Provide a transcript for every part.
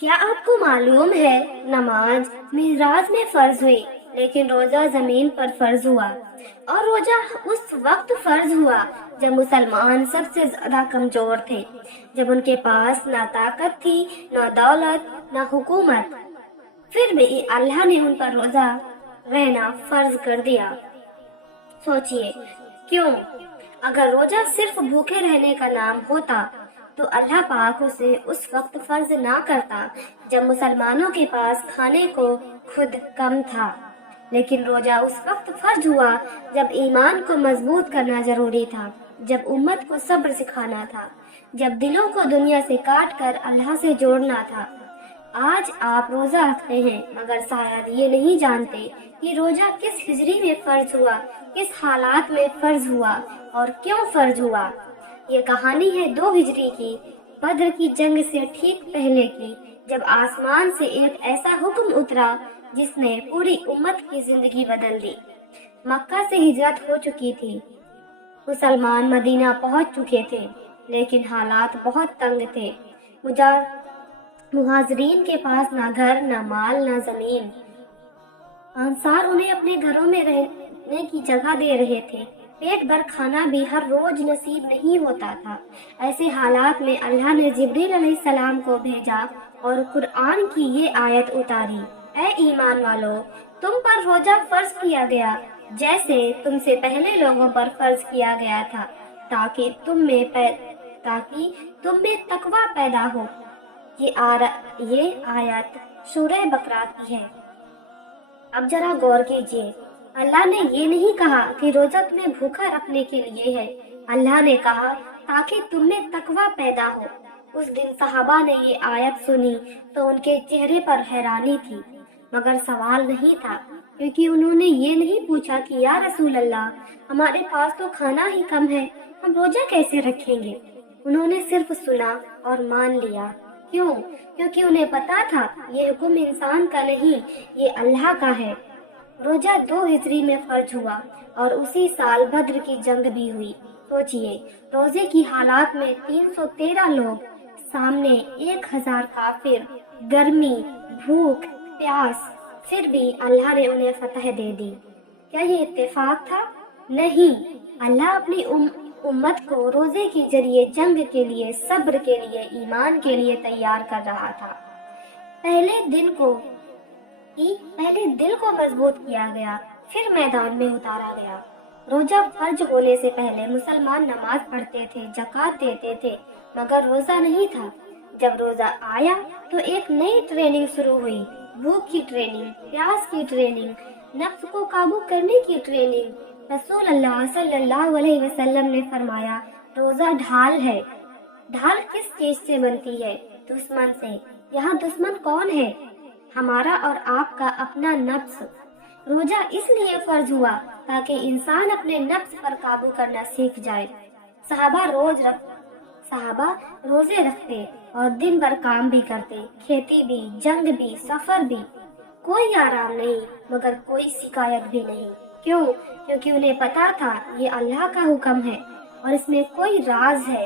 کیا آپ کو معلوم ہے نماز معراج میں فرض ہوئی لیکن روزہ زمین پر فرض ہوا، اور روزہ اس وقت فرض ہوا جب مسلمان سب سے زیادہ کمزور تھے، جب ان کے پاس نہ طاقت تھی، نہ دولت، نہ حکومت، پھر بھی اللہ نے ان پر روزہ رہنا فرض کر دیا۔ سوچئے کیوں؟ اگر روزہ صرف بھوکے رہنے کا نام ہوتا تو اللہ پاک اسے اس وقت فرض نہ کرتا جب مسلمانوں کے پاس کھانے کو خود کم تھا، لیکن روزہ اس وقت فرض ہوا جب ایمان کو مضبوط کرنا ضروری تھا، جب امت کو صبر سکھانا تھا، جب دلوں کو دنیا سے کاٹ کر اللہ سے جوڑنا تھا۔ آج آپ روزہ رکھتے ہیں مگر شاید یہ نہیں جانتے کہ روزہ کس ہجری میں فرض ہوا، کس حالات میں فرض ہوا اور کیوں فرض ہوا۔ یہ کہانی ہے 2 ہجری کی، بدر کی جنگ سے ٹھیک پہلے کی، جب آسمان سے ایک ایسا حکم اترا جس نے پوری امت کی زندگی بدل دی۔ مکہ سے ہجرت ہو چکی تھی، مسلمان مدینہ پہنچ چکے تھے، لیکن حالات بہت تنگ تھے۔ مہاجرین کے پاس نہ گھر، نہ مال، نہ زمین۔ انصار انہیں اپنے گھروں میں رہنے کی جگہ دے رہے تھے، پیٹ بھر کھانا بھی ہر روز نصیب نہیں ہوتا تھا۔ ایسے حالات میں اللہ نے جبریل علیہ السلام کو بھیجا اور قرآن کی یہ آیت اتاری: اے ایمان والو، تم پر روزہ فرض کیا گیا جیسے تم سے پہلے لوگوں پر فرض کیا گیا تھا، تاکہ تم میں تقوی پیدا ہو۔ یہ آیت سورہ بقرہ کی ہے۔ اب ذرا غور کیجئے، اللہ نے یہ نہیں کہا کہ روزہ تمہیں بھوکا رکھنے کے لیے ہے، اللہ نے کہا تاکہ تم میں تقوی پیدا ہو۔ اس دن صحابہ نے یہ آیت سنی تو ان کے چہرے پر حیرانی تھی، مگر سوال نہیں تھا، کیونکہ انہوں نے یہ نہیں پوچھا کہ یا رسول اللہ، ہمارے پاس تو کھانا ہی کم ہے، ہم روزہ کیسے رکھیں گے؟ انہوں نے صرف سنا اور مان لیا۔ کیوں؟ کیونکہ انہیں پتا تھا یہ حکم انسان کا نہیں، یہ اللہ کا ہے۔ روزہ 2 ہجری میں فرض ہوا اور اسی سال بدر کی جنگ بھی ہوئی۔ سوچئے، روزے کی حالات میں 313 لوگ، سامنے 1000 کافر، گرمی، بھوک، پیاس، پھر بھی اللہ نے انہیں فتح دے دی۔ کیا یہ اتفاق تھا؟ نہیں، اللہ اپنی امت کو روزے کے ذریعے جنگ کے لیے، صبر کے لیے، ایمان کے لیے تیار کر رہا تھا۔ پہلے دل کو مضبوط کیا گیا، پھر میدان میں اتارا گیا۔ روزہ فرض ہونے سے پہلے مسلمان نماز پڑھتے تھے، زکوٰۃ دیتے تھے، مگر روزہ نہیں تھا۔ جب روزہ آیا تو ایک نئی ٹریننگ شروع ہوئی، بھوک کی ٹریننگ، پیاس کی ٹریننگ، نفس کو قابو کرنے کی ٹریننگ۔ رسول اللہ صلی اللہ علیہ وسلم نے فرمایا، روزہ ڈھال ہے۔ ڈھال کس چیز سے بنتی ہے؟ دشمن سے۔ یہاں دشمن کون ہے؟ ہمارا اور آپ کا اپنا نفس۔ روزہ اس لیے فرض ہوا تاکہ انسان اپنے نفس پر قابو کرنا سیکھ جائے۔ صحابہ روزے رکھتے اور دن بھر کام بھی کرتے، کھیتی بھی، جنگ بھی، سفر بھی، کوئی آرام نہیں مگر کوئی شکایت بھی نہیں۔ کیوں؟ کیونکہ انہیں پتا تھا یہ اللہ کا حکم ہے اور اس میں کوئی راز ہے۔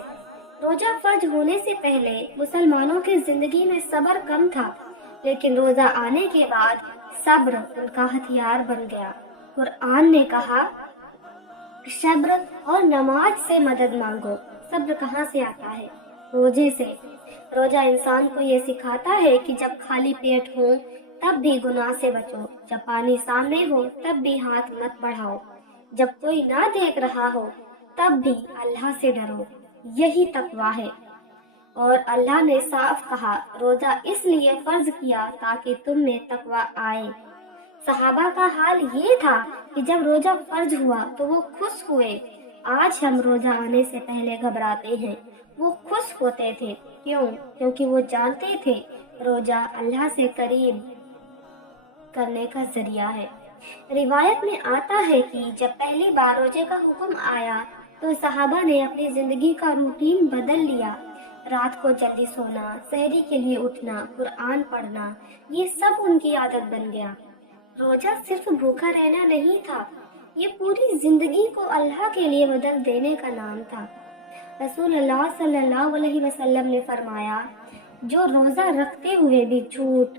روزہ فرض ہونے سے پہلے مسلمانوں کی زندگی میں صبر کم تھا، لیکن روزہ آنے کے بعد صبر ان کا ہتھیار بن گیا۔ قرآن نے کہا، صبر اور نماز سے مدد مانگو۔ صبر کہاں سے آتا ہے؟ روزے سے۔ روزہ انسان کو یہ سکھاتا ہے کہ جب خالی پیٹ ہو تب بھی گناہ سے بچو، جب پانی سامنے ہو تب بھی ہاتھ مت بڑھاؤ، جب کوئی نہ دیکھ رہا ہو تب بھی اللہ سے ڈرو، یہی تقویٰ ہے۔ اور اللہ نے صاف کہا، روزہ اس لیے فرض کیا تاکہ تم میں تقویٰ آئے۔ صحابہ کا حال یہ تھا کہ جب روزہ فرض ہوا تو وہ خوش ہوئے۔ آج ہم روزہ آنے سے پہلے گھبراتے ہیں، وہ خوش ہوتے تھے۔ کیوں؟ کیونکہ وہ جانتے تھے روزہ اللہ سے قریب کرنے کا ذریعہ ہے۔ روایت میں آتا ہے کہ جب پہلی بار روزے کا حکم آیا تو صحابہ نے اپنی زندگی کا روٹین بدل لیا۔ رات کو جلدی سونا، سحری کے لیے اٹھنا، قرآن پڑھنا، یہ سب ان کی عادت بن گیا۔ روزہ صرف بھوکا رہنا نہیں تھا، یہ پوری زندگی کو اللہ کے لیے بدل دینے کا نام تھا۔ رسول اللہ صلی اللہ علیہ وسلم نے فرمایا، جو روزہ رکھتے ہوئے بھی جھوٹ